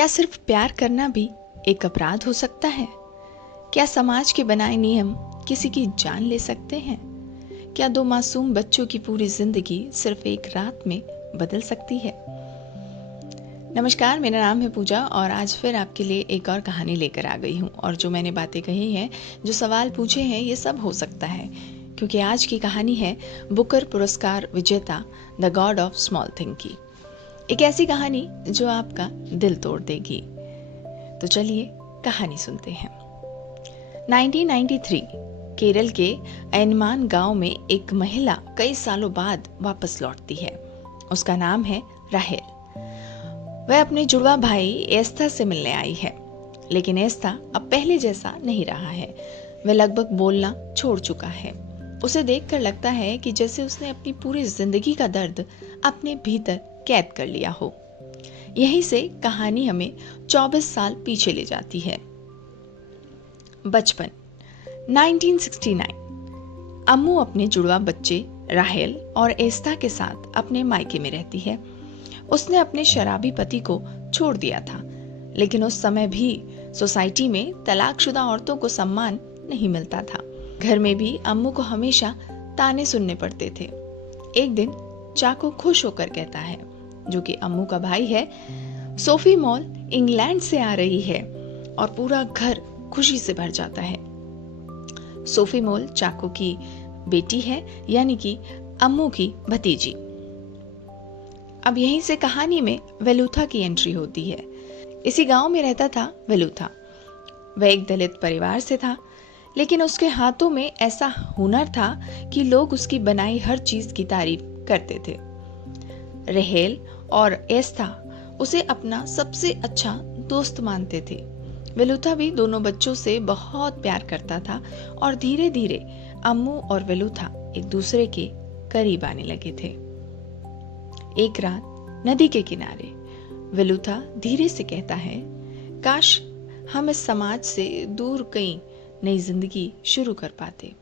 क्या सिर्फ प्यार करना भी एक अपराध हो सकता है? क्या समाज के बनाए नियम किसी की जान ले सकते हैं? क्या दो मासूम बच्चों की पूरी जिंदगी सिर्फ एक रात में बदल सकती है? नमस्कार, मेरा नाम है पूजा और आज फिर आपके लिए एक और कहानी लेकर आ गई हूँ। और जो मैंने बातें कही हैं, जो सवाल पूछे हैं, ये सब हो सकता है, क्योंकि आज की कहानी है बुकर पुरस्कार विजेता the God of small thing की। एक ऐसी कहानी जो आपका दिल तोड़ देगी। तो चलिए कहानी सुनते हैं। 1993 केरल के ऐनमान गांव में एक महिला कई सालों बाद वापस लौटती है। उसका नाम है राहेल। वह अपने जुड़वा भाई एस्था से मिलने आई है, लेकिन एस्था अब पहले जैसा नहीं रहा है। वह लगभग बोलना छोड़ चुका है। उसे देखकर लगता है कि जैसे उसने अपनी पूरी जिंदगी का दर्द अपने भीतर कैद कर लिया हो। यहीं से कहानी हमें 24 साल पीछे ले जाती है। बचपन 1969। अम्मू अपने जुड़वा बच्चे राहेल और एस्था के साथ अपने मायके में रहती है। उसने अपने शराबी पति को छोड़ दिया था, लेकिन उस समय भी सोसाइटी में तलाकशुदा औरतों को सम्मान नहीं मिलता था। घर में भी अम्मू को हमेशा ताने सुनने पड़ते थे। एक दिन चाको खुश होकर कहता है, जो कि अम्मू का भाई है, सोफी मॉल इंग्लैंड से आ रही है, और पूरा घर खुशी से भर जाता है। सोफी मॉल चाको की बेटी है, यानी कि अम्मू की भतीजी। अब यहीं से कहानी में वेलुथा की एंट्री होती है। इसी गांव में रहता था वेलुथा। वह एक दलित परिवार से था, लेकिन उसके हाथों में ऐसा हुनर था कि लोग उसकी बनाई हर चीज की तारीफ करते थे। राहेल और एस्था उसे अपना सबसे अच्छा दोस्त मानते थे। वेलुथा भी दोनों बच्चों से बहुत प्यार करता था और धीरे धीरे अम्मू और वेलुथा एक दूसरे के करीब आने लगे थे। एक रात नदी के किनारे वेलुथा धीरे से कहता है, काश हम इस समाज से दूर कहीं नई जिंदगी शुरू कर पाते।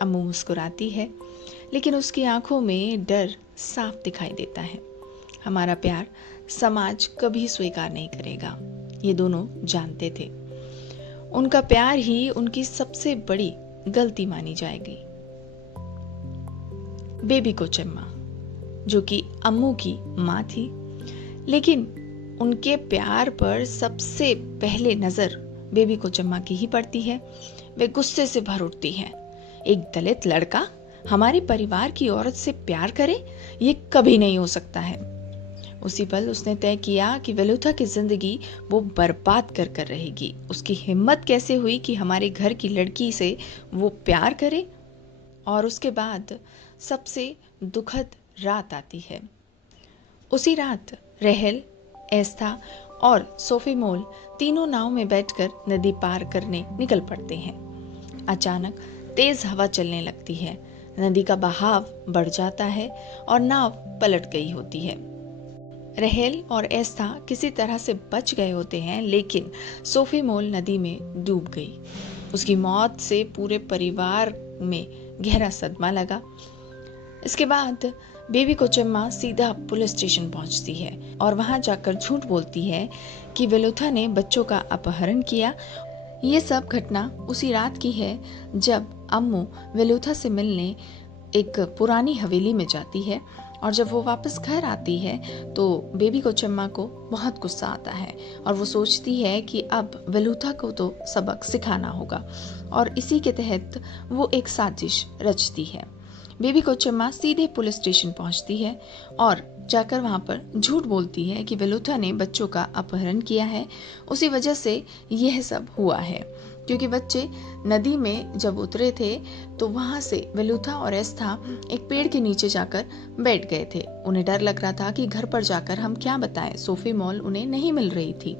अम्मू मुस्कुराती है, लेकिन उसकी आंखों में डर साफ दिखाई देता है। हमारा प्यार समाज कभी स्वीकार नहीं करेगा, ये दोनों जानते थे। उनका प्यार ही उनकी सबसे बड़ी गलती मानी जाएगी। बेबी कोचम्मा, जो कि अम्मू की माँ थी, लेकिन उनके प्यार पर सबसे पहले नजर बेबी कोचम्मा की ही पड़ती है। वे गुस्से से भर उठती है। एक दलित लड़का हमारे परिवार की औरत से प्यार करे, ये कभी नहीं हो सकता है। उसी पल उसने तय किया कि वेलुथा की जिंदगी वो बर्बाद कर कर रहेगी। उसकी हिम्मत कैसे हुई कि हमारे घर की लड़की से वो प्यार करे? और उसके बाद सबसे दुखद रात आती है। उसी रात राहेल, एस्था और सोफी मॉल तीनों नाव में बैठकर नदी पार करने निकल पड़ते हैं। अचानक तेज हवा चलने लगती है। नदी का बहाव बढ़ जाता है और नाव पलट गई होती है। राहेल और एस्था किसी तरह से बच गए होते हैं, लेकिन सोफी मॉल नदी में डूब गई। उसकी मौत से पूरे परिवार में गहरा सदमा लगा। इसके बाद बेबी कोचम्मा सीधा पुलिस स्टेशन पहुंचती है और वहां जाकर झूठ बोलती है कि वेलुथा ने बच्चों का अपहरण किया। ये सब घटना उसी रात की है जब अम्मू वेलुथा से मिलने एक पुरानी हवेली में जाती है, और जब वो वापस घर आती है तो बेबी कोचम्मा को बहुत गुस्सा आता है और वो सोचती है कि अब वेलुथा को तो सबक सिखाना होगा, और इसी के तहत वो एक साजिश रचती है। बेबी कोचम्मा सीधे पुलिस स्टेशन पहुंचती है और जाकर वहां पर झूठ बोलती है कि वेलुथा ने बच्चों का अपहरण किया है। उसी वजह से यह सब हुआ है, क्योंकि बच्चे नदी में जब उतरे थे तो वहां से वेलुथा और एस्था एक पेड़ के नीचे जाकर बैठ गए थे। उन्हें डर लग रहा था कि घर पर जाकर हम क्या बताएं। सोफी मॉल उन्हें नहीं मिल रही थी।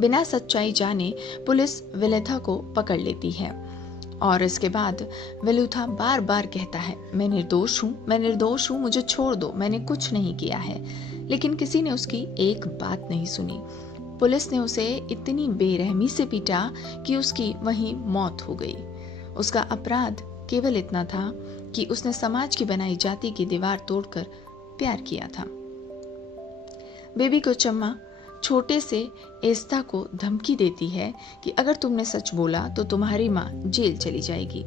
बिना सच्चाई जाने पुलिस वेलुथा को पकड़ लेती है, और इसके बाद वेलुथा बार बार कहता है, मैं निर्दोष हूँ, मुझे छोड़ दो, मैंने कुछ नहीं किया है। लेकिन किसी ने उसकी एक बात नहीं सुनी। पुलिस ने उसे इतनी बेरहमी से पीटा कि उसकी वहीं मौत हो गई। उसका अपराध केवल इतना था कि उसने समाज की बनाई जाति की दीवार तोड़कर प्यार किया था। बेबी कोचम्मा छोटे से एस्था को धमकी देती है कि अगर तुमने सच बोला तो तुम्हारी माँ जेल चली जाएगी।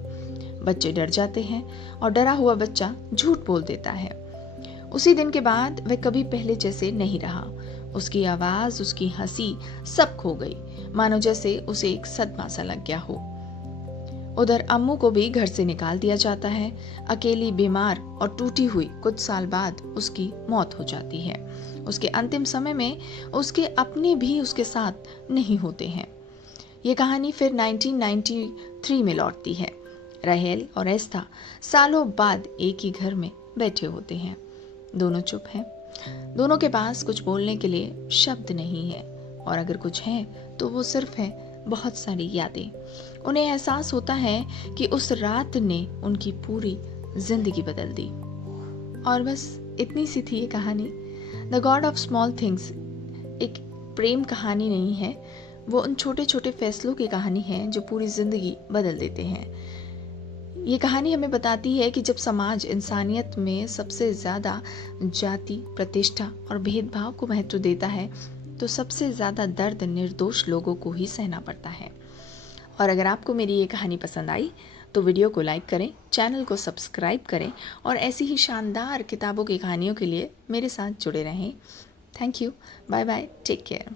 बच्चे डर जाते हैं और डरा हुआ बच्चा झूठ बोल देता है। उसी दिन के बाद वह कभी पहले जैसे नहीं रहा। उसकी आवाज, उसकी हंसी सब खो गई, मानो जैसे उसे एक सदमा सा लग गया हो। उधर अम्मू को भी घर से निकाल दिया जाता है। अकेली, बीमार और टूटी हुई कुछ साल बाद उसकी मौत हो जाती है। उसके अंतिम समय में उसके अपने भी उसके साथ नहीं होते हैं। ये कहानी फिर 1993 में लौटती है। राहेल और एस्था सालों बाद एक ही घर में बैठे होते हैं। दोनों चुप हैं। दोनों के पास कुछ बोलने के लिए शब्द नहीं है, और अगर कुछ है तो वो सिर्फ है बहुत सारी यादें। उन्हें एहसास होता है कि उस रात ने उनकी पूरी जिंदगी बदल दी। और बस इतनी सी थी ये कहानी। The God of small things एक प्रेम कहानी नहीं है, वो उन छोटे छोटे फैसलों की कहानी है जो पूरी जिंदगी बदल देते हैं। ये कहानी हमें बताती है कि जब समाज इंसानियत में सबसे ज़्यादा जाति, प्रतिष्ठा और भेदभाव को महत्व देता है तो सबसे ज़्यादा दर्द निर्दोष लोगों को ही सहना पड़ता है। और अगर आपको मेरी ये कहानी पसंद आई तो वीडियो को लाइक करें, चैनल को सब्सक्राइब करें और ऐसी ही शानदार किताबों की कहानियों के लिए मेरे साथ जुड़े रहें। Thank you, bye bye, take care.